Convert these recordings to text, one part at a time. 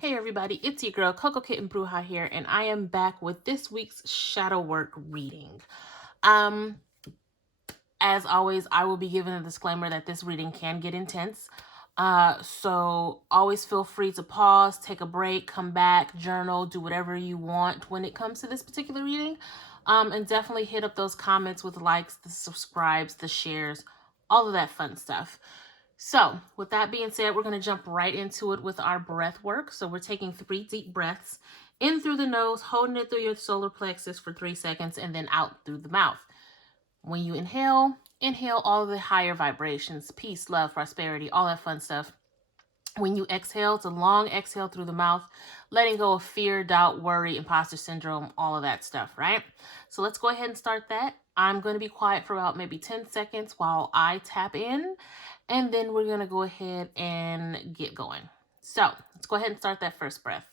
Hey everybody, it's your girl Coco Kitten Bruja here, and I am back with this week's shadow work reading. As always, I will be giving a disclaimer that this reading can get intense. So always feel free to pause, take a break, come back, journal, do whatever you want when it comes to this particular reading. And definitely hit up those comments with likes, the subscribes, the shares, all of that fun stuff. So with that being said, we're going to jump right into it with our breath work. So we're taking 3 deep breaths in through the nose, holding it through your solar plexus for 3 seconds, and then out through the mouth. When you inhale all of the higher vibrations, peace, love, prosperity, all that fun stuff. When you exhale, it's a long exhale through the mouth, letting go of fear, doubt, worry, imposter syndrome, all of that stuff, right? So let's go ahead and start that. I'm going to be quiet for about maybe 10 seconds while I tap in, and then we're going to go ahead and get going. So let's go ahead and start that first breath.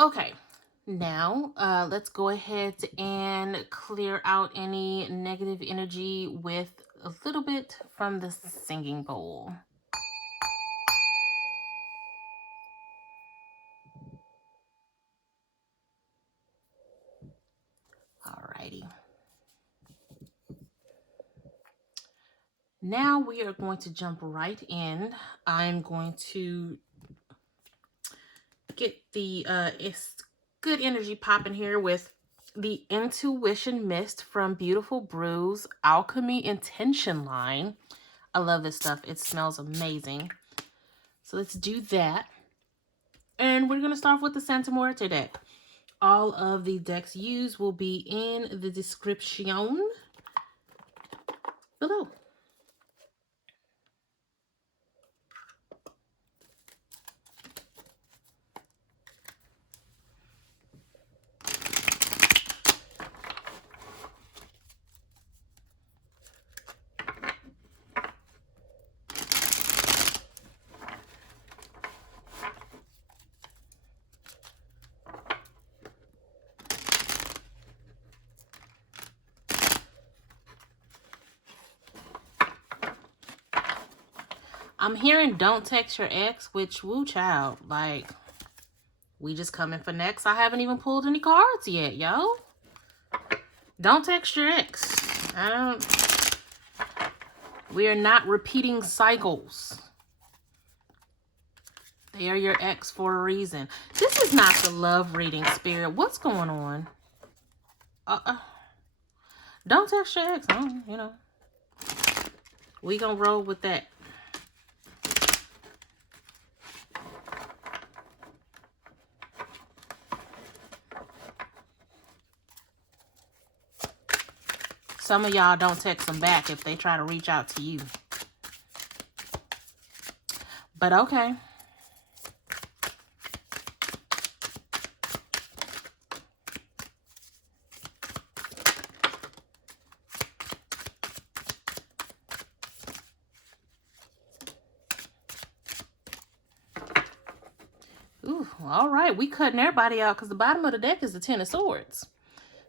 Okay, now let's go ahead and clear out any negative energy with a little bit from the singing bowl. Alrighty. Now we are going to jump right in. I'm going to get the it's good energy popping here with the Intuition Mist from Beautiful Brews Alchemy Intention line. I love this stuff. It smells amazing. So let's do that. And we're going to start with the Santa Muerte deck. All of the decks used will be in the description below. I'm hearing don't text your ex, which, woo child, like, we just coming for next. I haven't even pulled any cards yet, yo. Don't text your ex. We are not repeating cycles. They are your ex for a reason. This is not the love reading, Spirit. What's going on? Don't text your ex. You know. We gonna roll with that. Some of y'all don't text them back if they try to reach out to you. But okay. Ooh, all right. We cutting everybody out because the bottom of the deck is the Ten of Swords.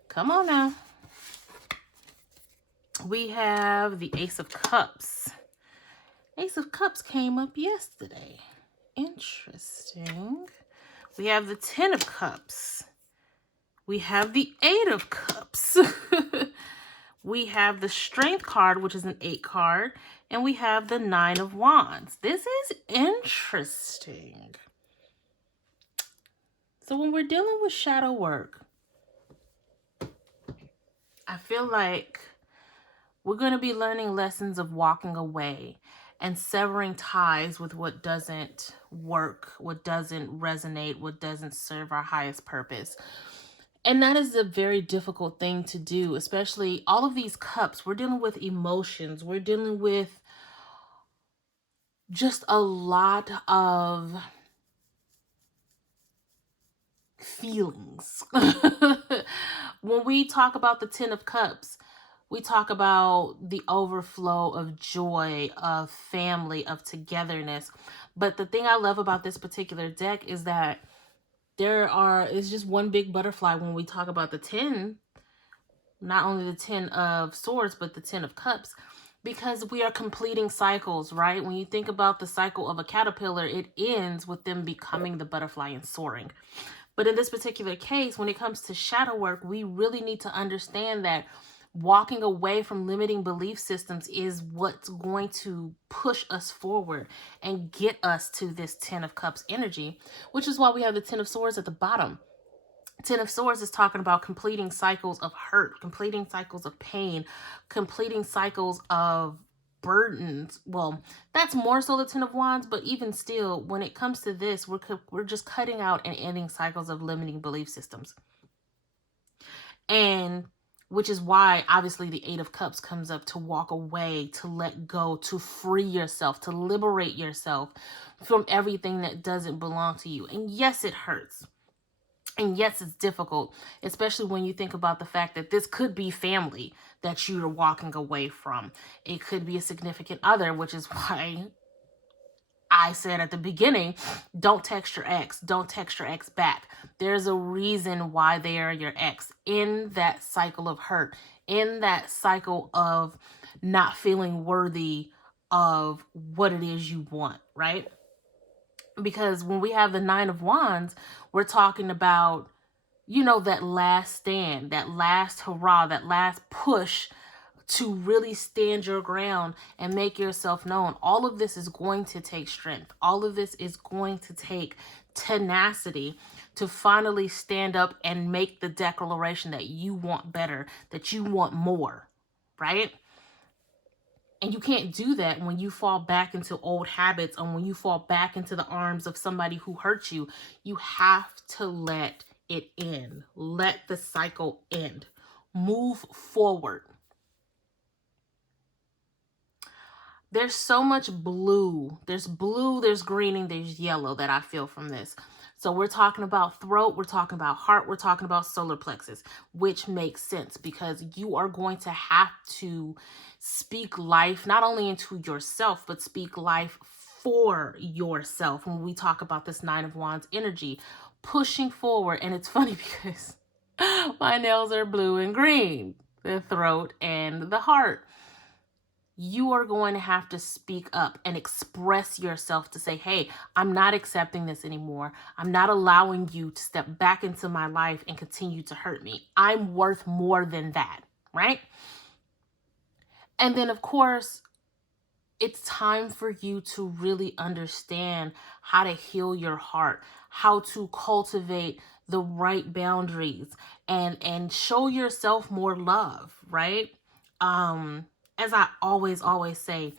Come on now. We have the Ace of Cups. Ace of Cups came up yesterday. Interesting. We have the Ten of Cups. We have the Eight of Cups. We have the Strength card, which is an 8 card. And we have the Nine of Wands. This is interesting. So when we're dealing with shadow work, I feel like we're going to be learning lessons of walking away and severing ties with what doesn't work, what doesn't resonate, what doesn't serve our highest purpose. And that is a very difficult thing to do, especially all of these cups. We're dealing with emotions. We're dealing with just a lot of feelings. When we talk about the Ten of Cups, we talk about the overflow of joy, of family, of togetherness. But the thing I love about this particular deck is that it's just one big butterfly when we talk about the 10, not only the 10 of swords, but the 10 of cups, because we are completing cycles, right? When you think about the cycle of a caterpillar, it ends with them becoming the butterfly and soaring. But in this particular case, when it comes to shadow work, we really need to understand that walking away from limiting belief systems is what's going to push us forward and get us to this 10 of cups energy, which is why we have the 10 of swords at the bottom. 10 of swords is talking about completing cycles of hurt, completing cycles of pain, completing cycles of burdens. Well, that's more so the 10 of wands, but even still, when it comes to this, we're just cutting out and ending cycles of limiting belief systems. And which is why obviously the 8 of cups comes up, to walk away, to let go, to free yourself, to liberate yourself from everything that doesn't belong to you. And yes, it hurts. And yes, it's difficult, especially when you think about the fact that this could be family that you're walking away from. It could be a significant other, which is why I said at the beginning, don't text your ex. Don't text your ex back. There's a reason why they are your ex. In that cycle of hurt, in that cycle of not feeling worthy of what it is you want, right? Because when we have the 9 of wands, we're talking about, you know, that last stand, that last hurrah, that last push to really stand your ground and make yourself known. All of this is going to take strength. All of this is going to take tenacity to finally stand up and make the declaration that you want better, that you want more, right? And you can't do that when you fall back into old habits, and when you fall back into the arms of somebody who hurt you. You have to let it end. Let the cycle end. Move forward. There's so much blue. There's blue, there's greening, there's yellow that I feel from this. So we're talking about throat, we're talking about heart, we're talking about solar plexus, which makes sense because you are going to have to speak life not only into yourself, but speak life for yourself. When we talk about this 9 of wands energy, pushing forward. And it's funny because my nails are blue and green, the throat and the heart. You are going to have to speak up and express yourself to say, hey, I'm not accepting this anymore. I'm not allowing you to step back into my life and continue to hurt me. I'm worth more than that, right? And then, of course, it's time for you to really understand how to heal your heart, how to cultivate the right boundaries, and show yourself more love, right? As I always say,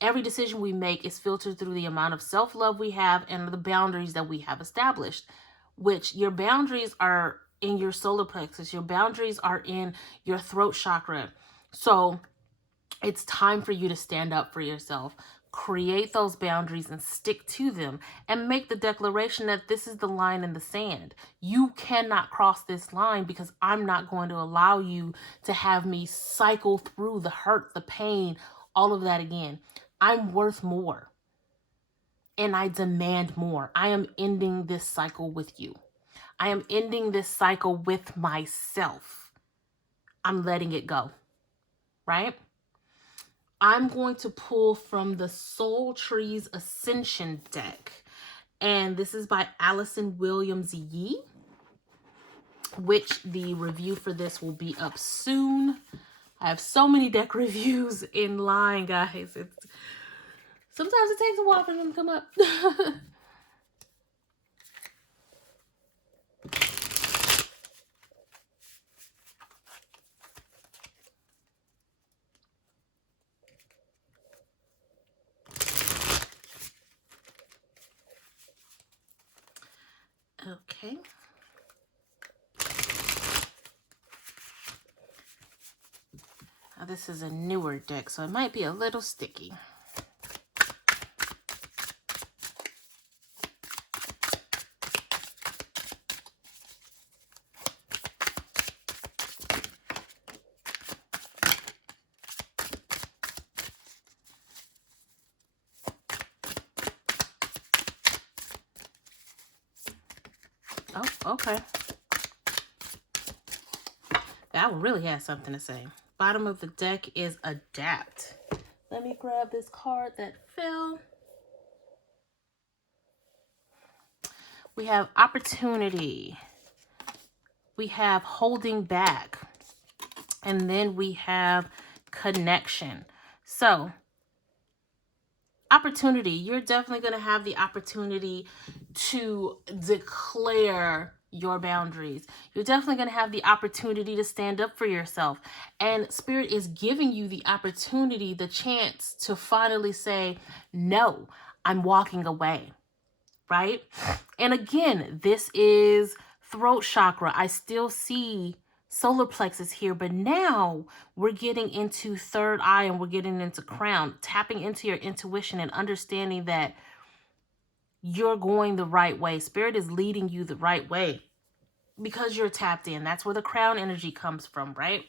every decision we make is filtered through the amount of self-love we have and the boundaries that we have established, which your boundaries are in your solar plexus. Your boundaries are in your throat chakra. So it's time for you to stand up for yourself, create those boundaries and stick to them, and make the declaration that this is the line in the sand. You cannot cross this line because I'm not going to allow you to have me cycle through the hurt, the pain, all of that again. I'm worth more and I demand more. I am ending this cycle with you. I am ending this cycle with myself. I'm letting it go, right? I'm going to pull from the Soul Trees Ascension deck. And this is by Allison Williams Yee, which the review for this will be up soon. I have so many deck reviews in line, guys. Sometimes it takes a while for them to come up. Okay. this is a newer deck, so it might be a little sticky. Oh, okay. That one really has something to say. Bottom of the deck is adapt. Let me grab this card that fell. We have opportunity. We have holding back. And then we have connection. So, opportunity. You're definitely going to have the opportunity to declare your boundaries. You're definitely going to have the opportunity to stand up for yourself. And Spirit is giving you the opportunity, the chance to finally say, no, I'm walking away. Right? And again, this is throat chakra. I still see solar plexus here, but now we're getting into third eye and we're getting into crown, tapping into your intuition and understanding that you're going the right way. Spirit is leading you the right way because you're tapped in. That's where the crown energy comes from, right?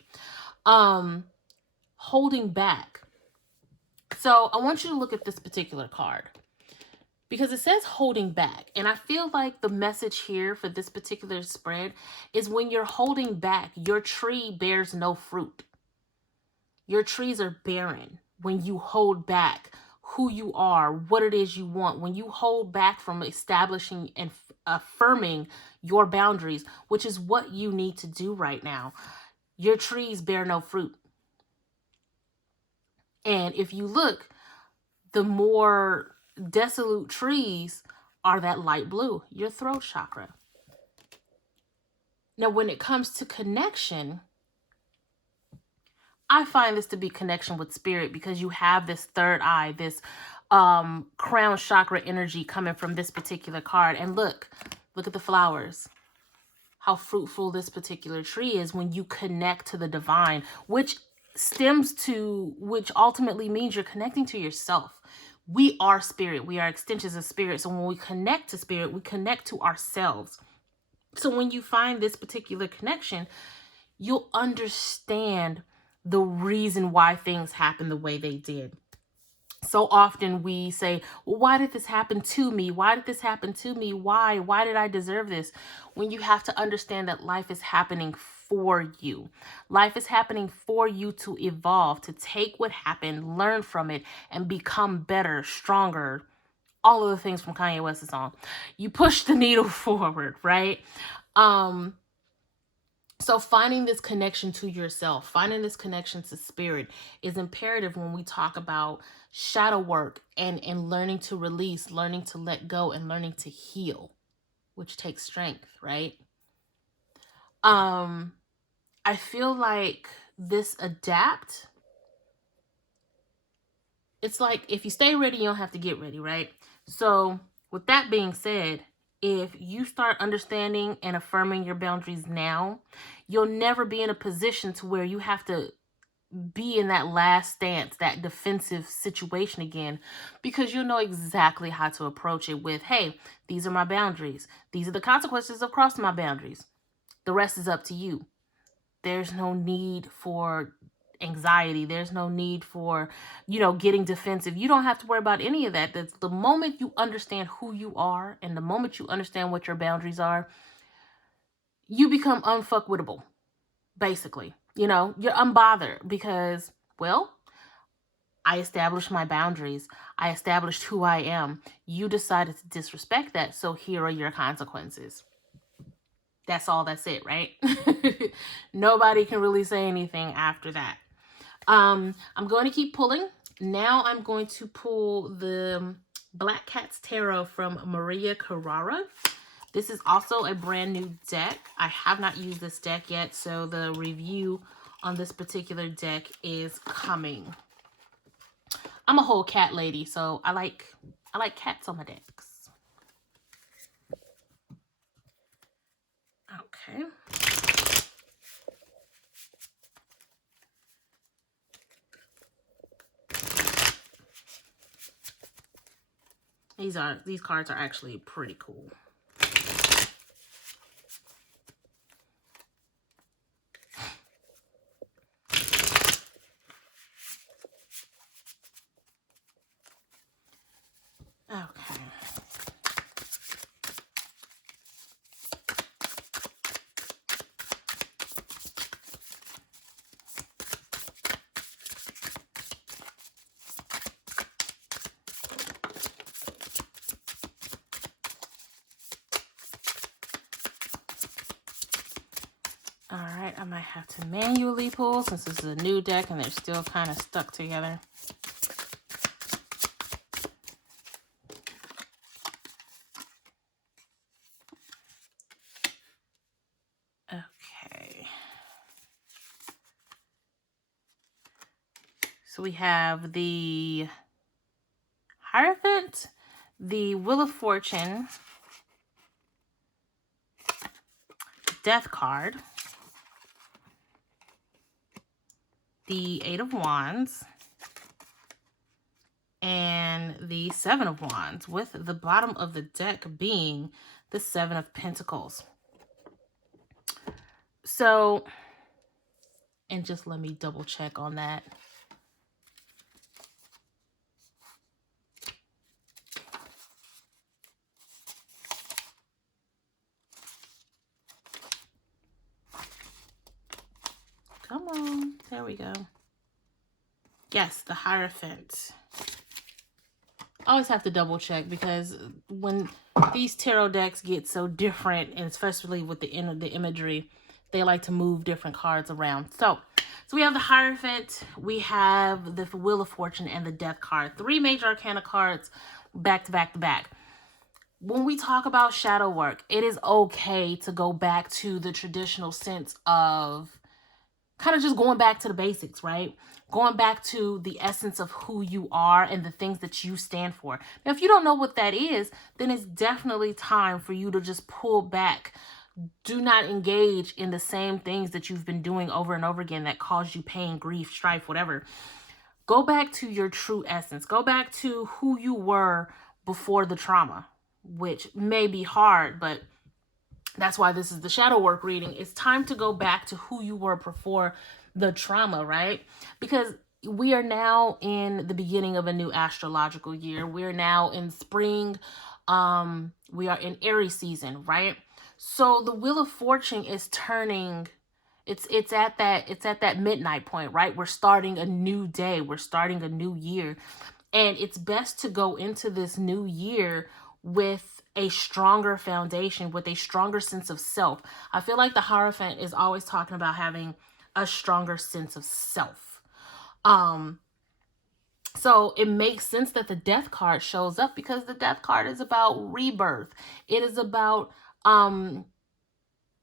Holding back. So I want you to look at this particular card, because it says holding back. And I feel like the message here for this particular spread is when you're holding back, your tree bears no fruit. Your trees are barren when you hold back who you are, what it is you want. When you hold back from establishing and affirming your boundaries, which is what you need to do right now, your trees bear no fruit. And if you look, the more desolate trees are that light blue, your throat chakra. Now, when it comes to connection, I find this to be connection with spirit, because you have this third eye, this crown chakra energy coming from this particular card. And look at the flowers, how fruitful this particular tree is when you connect to the divine, which ultimately means you're connecting to yourself. We are spirit. We are extensions of spirit. So when we connect to spirit, we connect to ourselves. So when you find this particular connection, you'll understand the reason why things happen the way they did. So often we say, well, why did this happen to me? Why did this happen to me? Why? Why did I deserve this? When you have to understand that life is happening for you. Life is happening for you to evolve, to take what happened, learn from it, and become better, stronger. All of the things from Kanye West's song. You push the needle forward, right? So finding this connection to yourself, finding this connection to spirit is imperative when we talk about shadow work and learning to release, learning to let go, and learning to heal, which takes strength, right? I feel like this adapt, it's like if you stay ready, you don't have to get ready, right? So with that being said, if you start understanding and affirming your boundaries now, you'll never be in a position to where you have to be in that last stance, that defensive situation again, because you'll know exactly how to approach it with, hey, these are my boundaries. These are the consequences of crossing my boundaries. The rest is up to you. There's no need for anxiety. There's no need for, getting defensive. You don't have to worry about any of that. That's the moment you understand who you are and the moment you understand what your boundaries are, you become unfuckwittable, basically. You're unbothered because, well, I established my boundaries. I established who I am. You decided to disrespect that, so here are your consequences. That's all. That's it, right? Nobody can really say anything after that. I'm going to keep pulling. Now I'm going to pull the Black Cat's Tarot from Maria Carrara. This is also a brand new deck. I have not used this deck yet, so the review on this particular deck is coming. I'm a whole cat lady, so I like cats on my decks. Okay. These cards are actually pretty cool. Okay. All right, I might have to manually pull since this is a new deck and they're still kind of stuck together. Okay. So we have the Hierophant, the Wheel of Fortune, Death card, the Eight of Wands, and the Seven of Wands, with the bottom of the deck being the Seven of Pentacles. So, and just let me double check on that. Come on, there we go. Yes, the Hierophant. I always have to double check because when these tarot decks get so different, and especially with the imagery, they like to move different cards around. So we have the Hierophant, we have the Wheel of Fortune, and the Death card. 3 major arcana cards back to back to back. When we talk about shadow work, it is okay to go back to the traditional sense of kind of just going back to the basics, right? Going back to the essence of who you are and the things that you stand for. Now, if you don't know what that is, then it's definitely time for you to just pull back. Do not engage in the same things that you've been doing over and over again that cause you pain, grief, strife, whatever. Go back to your true essence. Go back to who you were before the trauma, which may be hard, but that's why this is the shadow work reading. It's time to go back to who you were before the trauma, right? Because we are now in the beginning of a new astrological year. We're now in spring. We are in Aries season, right? So the Wheel of Fortune is turning. It's at that midnight point, right? We're starting a new day. We're starting a new year. And it's best to go into this new year with a stronger foundation, with a stronger sense of self. I feel like the Hierophant is always talking about having a stronger sense of self. So it makes sense that the Death card shows up because the Death card is about rebirth. It is about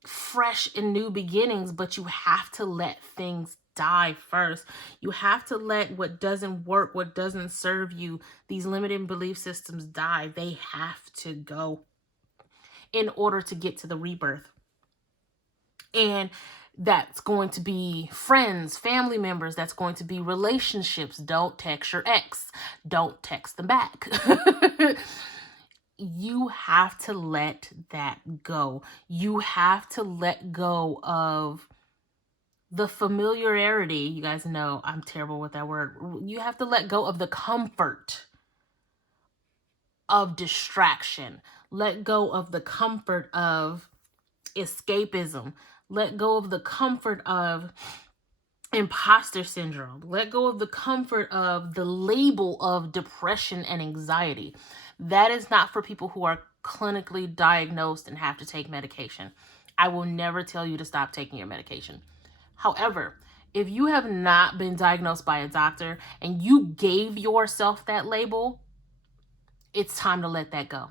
fresh and new beginnings, but you have to let things die first. You have to let what doesn't work, what doesn't serve you, these limiting belief systems die. They have to go in order to get to the rebirth. And that's going to be friends, family members. That's going to be relationships. Don't text your ex. Don't text them back. You have to let that go. You have to let go of the familiarity. You guys know I'm terrible with that word. You have to let go of the comfort of distraction. Let go of the comfort of escapism. Let go of the comfort of imposter syndrome. Let go of the comfort of the label of depression and anxiety. That is not for people who are clinically diagnosed and have to take medication. I will never tell you to stop taking your medication. However, if you have not been diagnosed by a doctor and you gave yourself that label, it's time to let that go.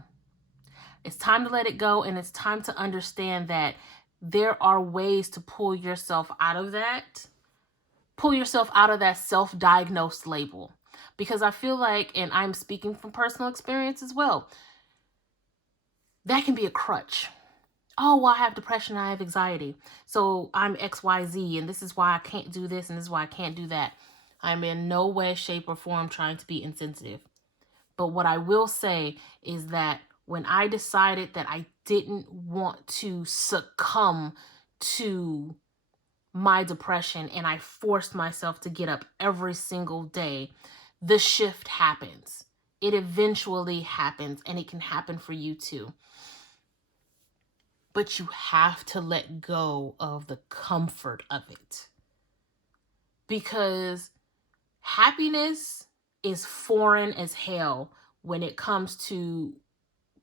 It's time to let it go, and it's time to understand that there are ways to pull yourself out of that. Pull yourself out of that self-diagnosed label. Because I feel like, and I'm speaking from personal experience as well, that can be a crutch. Oh, well, I have depression, I have anxiety, so I'm XYZ, and this is why I can't do this, and this is why I can't do that. I'm in no way, shape, or form trying to be insensitive. But what I will say is that when I decided that I didn't want to succumb to my depression and I forced myself to get up every single day, the shift happens. It eventually happens, and it can happen for you too. But you have to let go of the comfort of it. Because happiness is foreign as hell when it comes to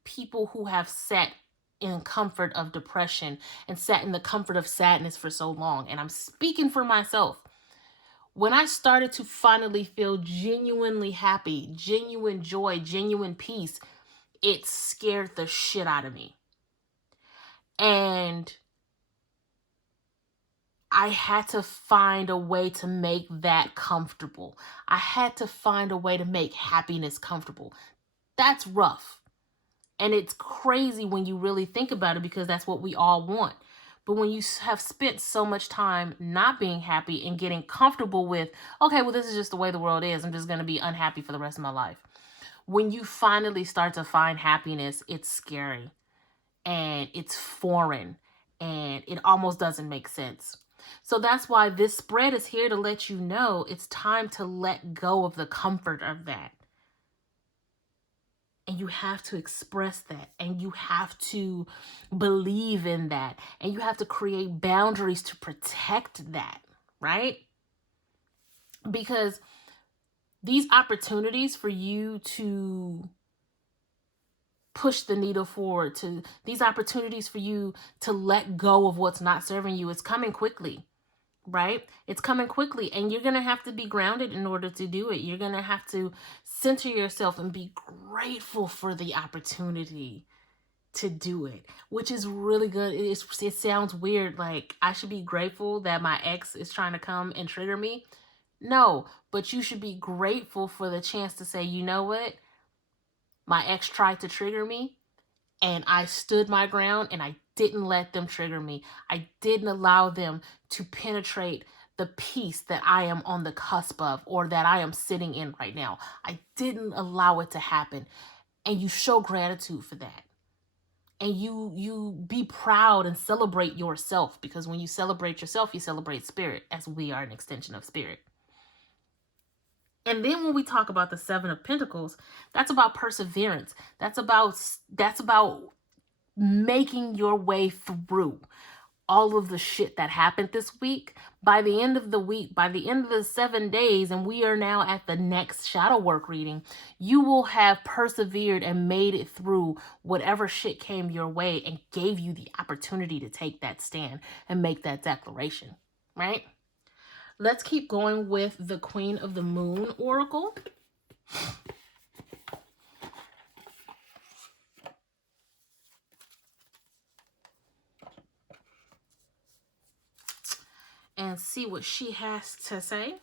people who have sat in comfort of depression and sat in the comfort of sadness for so long. And I'm speaking for myself. When I started to finally feel genuinely happy, genuine joy, genuine peace, it scared the shit out of me. And I had to find a way to make that comfortable. I had to find a way to make happiness comfortable. That's rough. And it's crazy when you really think about it, because that's what we all want. But when you have spent so much time not being happy and getting comfortable with, okay, well, this is just the way the world is, I'm just going to be unhappy for the rest of my life. When you finally start to find happiness, it's scary and it's foreign and it almost doesn't make sense. So that's why this spread is here to let you know it's time to let go of the comfort of that. And you have to express that, and you have to believe in that, and you have to create boundaries to protect that, right? Because these opportunities for you to push the needle forward, to these opportunities for you to let go of what's not serving you, it's coming quickly, right? It's coming quickly, and you're going to have to be grounded in order to do it. You're going to have to center yourself and be grateful for the opportunity to do it, which is really good. It sounds weird, like I should be grateful that my ex is trying to come and trigger me. No, but you should be grateful for the chance to say, you know what? My ex tried to trigger me, and I stood my ground, and I didn't let them trigger me. I didn't allow them to penetrate the peace that I am on the cusp of, or that I am sitting in right now. I didn't allow it to happen. And you show gratitude for that. And you be proud and celebrate yourself, because when you celebrate yourself, you celebrate spirit, as we are an extension of spirit. And then when we talk about the Seven of Pentacles, that's about perseverance. That's about making your way through all of the shit that happened this week. By the end of the week, by the end of the 7 days, and we are now at the next shadow work reading, you will have persevered and made it through whatever shit came your way and gave you the opportunity to take that stand and make that declaration, right? Let's keep going with the Queen of the Moon Oracle. And see what she has to say.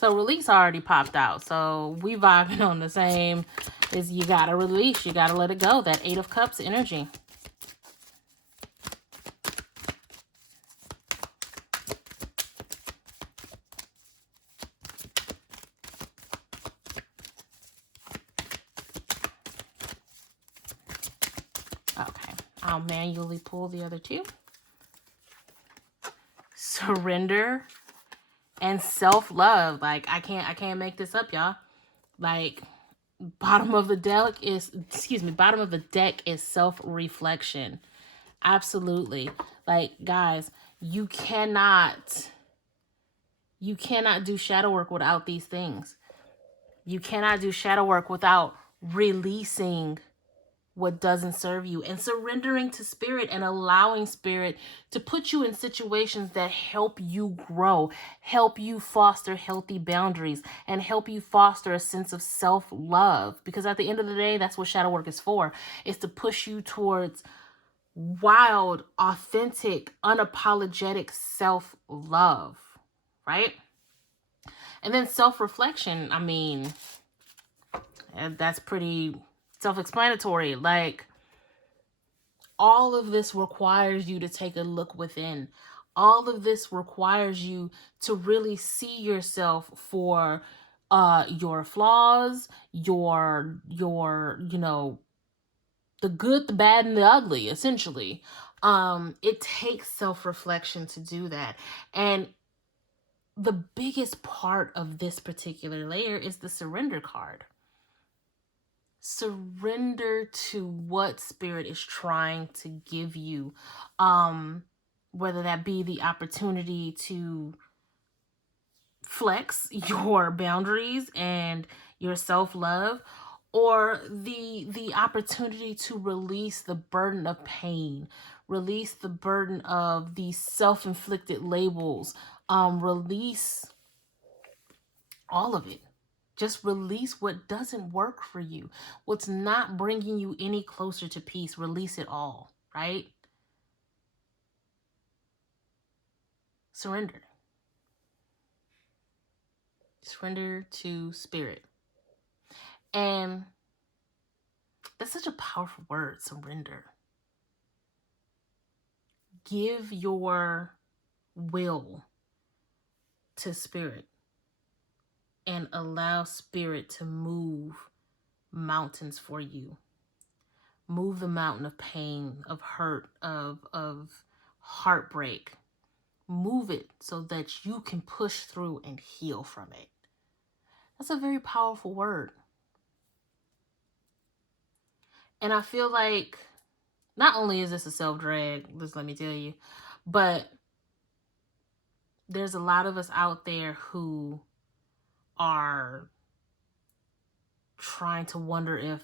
So release already popped out. So we vibing on the same. Is you gotta release. You gotta let it go. That Eight of Cups energy. Okay. I'll manually pull the other two. Surrender and self-love. Like I can't make this up, y'all. Like bottom of the deck is self-reflection. Absolutely. Like guys, you cannot do shadow work without these things. You cannot do shadow work without releasing what doesn't serve you, and surrendering to spirit and allowing spirit to put you in situations that help you grow, help you foster healthy boundaries, and help you foster a sense of self-love. Because at the end of the day, that's what shadow work is for. It's to push you towards wild, authentic, unapologetic self-love, right? And then self-reflection, I mean, that's pretty self-explanatory. Like, all of this requires you to take a look within. All of this requires you to really see yourself for your flaws, your you know, the good, the bad, and the ugly, essentially. It takes self-reflection to do that. And the biggest part of this particular layer is the surrender card. Surrender to what spirit is trying to give you, whether that be the opportunity to flex your boundaries and your self-love, or the opportunity to release the burden of pain, release the burden of these self-inflicted labels, release all of it. Just release what doesn't work for you. What's not bringing you any closer to peace. Release it all, right? Surrender. Surrender to spirit. And that's such a powerful word, surrender. Give your will to spirit and allow spirit to move mountains for you. Move the mountain of pain, of hurt, of heartbreak. Move it so that you can push through and heal from it. That's a very powerful word. And I feel like not only is this a self-drag, just let me tell you, but there's a lot of us out there who are trying to wonder if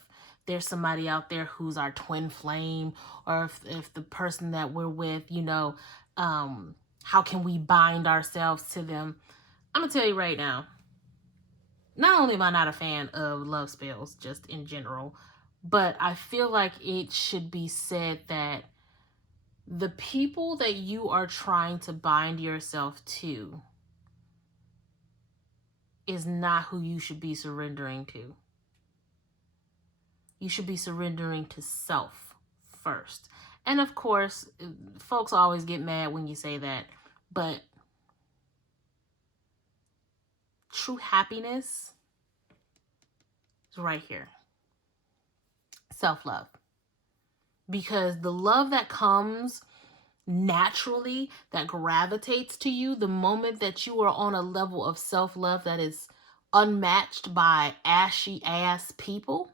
there's somebody out there who's our twin flame, or if the person that we're with, you know, how can we bind ourselves to them? I'm gonna tell you right now, not only am I not a fan of love spells just in general, but I feel like it should be said that the people that you are trying to bind yourself to is not who you should be surrendering to. You should be surrendering to self first. And of course, folks always get mad when you say that, but true happiness is right here. Self-love. Because the love that comes naturally, that gravitates to you, the moment that you are on a level of self-love that is unmatched by ashy ass people,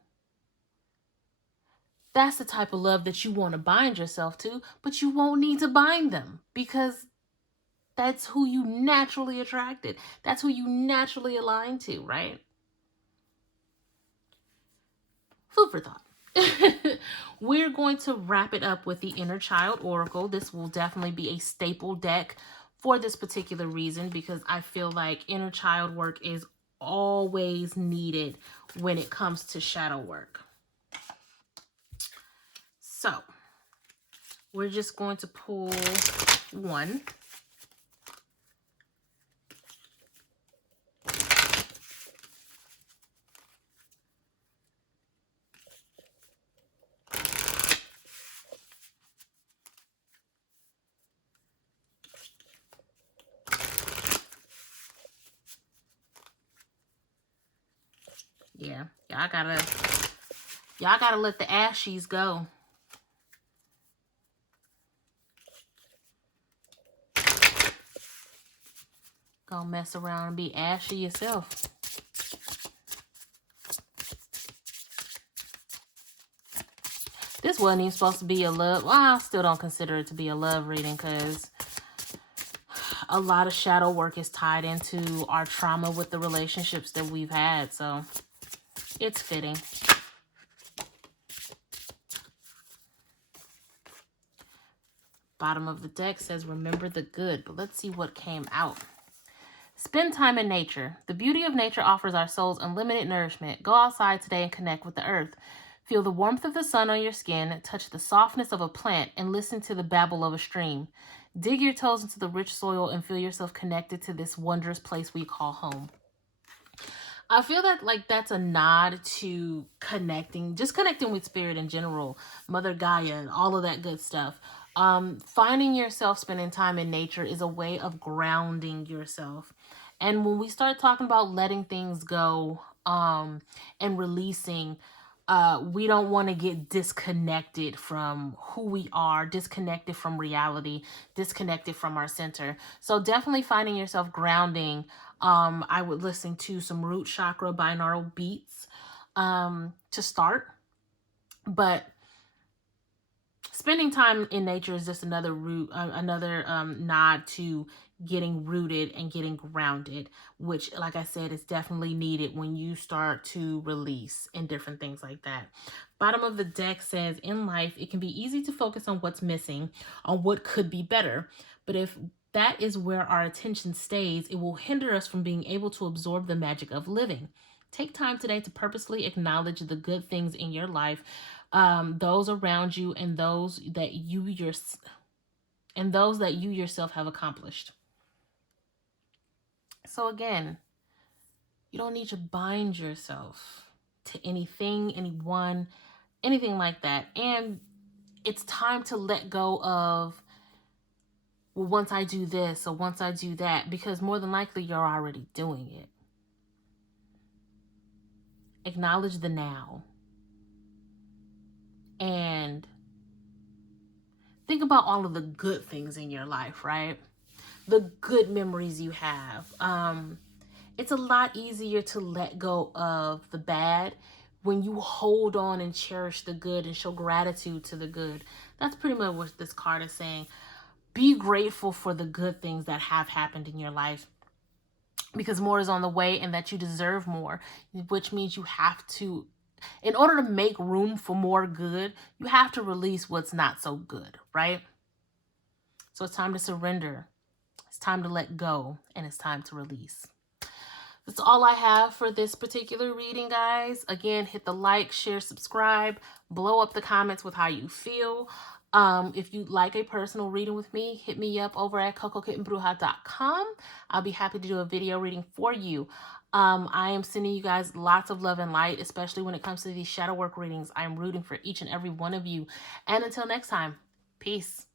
that's the type of love that you want to bind yourself to, but you won't need to bind them because that's who you naturally attracted. That's who you naturally align to, right? Food for thought. We're going to wrap it up with the Inner Child Oracle. This will definitely be a staple deck for this particular reason, because I feel like inner child work is always needed when it comes to shadow work. So we're just going to pull one. Yeah, y'all gotta let the ashies go. Gonna mess around and be ashy yourself. This wasn't even supposed to be a love. Well, I still don't consider it to be a love reading, because a lot of shadow work is tied into our trauma with the relationships that we've had. So it's fitting. Bottom of the deck says, remember the good. But let's see what came out. Spend time in nature. The beauty of nature offers our souls unlimited nourishment. Go outside today and connect with the earth. Feel the warmth of the sun on your skin, touch the softness of a plant, and listen to the babble of a stream. Dig your toes into the rich soil and feel yourself connected to this wondrous place we call home. I feel that like that's a nod to connecting, just connecting with spirit in general, Mother Gaia, and all of that good stuff. Finding yourself spending time in nature is a way of grounding yourself. And when we start talking about letting things go, and releasing, we don't want to get disconnected from who we are, disconnected from reality, disconnected from our center. So definitely finding yourself grounding. I would listen to some root chakra binaural beats to start. But spending time in nature is just another nod to getting rooted and getting grounded, which, like I said, is definitely needed when you start to release and different things like that. Bottom of the deck says, in life, it can be easy to focus on what's missing, on what could be better. But if that is where our attention stays, it will hinder us from being able to absorb the magic of living. Take time today to purposely acknowledge the good things in your life, those around you, and those that you yourself have accomplished. So again, you don't need to bind yourself to anything, anyone, anything like that. And it's time to let go of, well, once I do this or once I do that, because more than likely you're already doing it. Acknowledge the now. And think about all of the good things in your life, right? The good memories you have. It's a lot easier to let go of the bad when you hold on and cherish the good and show gratitude to the good. That's pretty much what this card is saying. Be grateful for the good things that have happened in your life, because more is on the way and that you deserve more, which means you have to, in order to make room for more good, you have to release what's not so good, right? So it's time to surrender. It's time to let go, and it's time to release. That's all I have for this particular reading, guys. Again, hit the like, share, subscribe, blow up the comments with how you feel. If you'd like a personal reading with me, hit me up over at cocokittenbruja.com. I'll be happy to do a video reading for you. I am sending you guys lots of love and light, especially when it comes to these shadow work readings. I'm rooting for each and every one of you. And until next time, peace.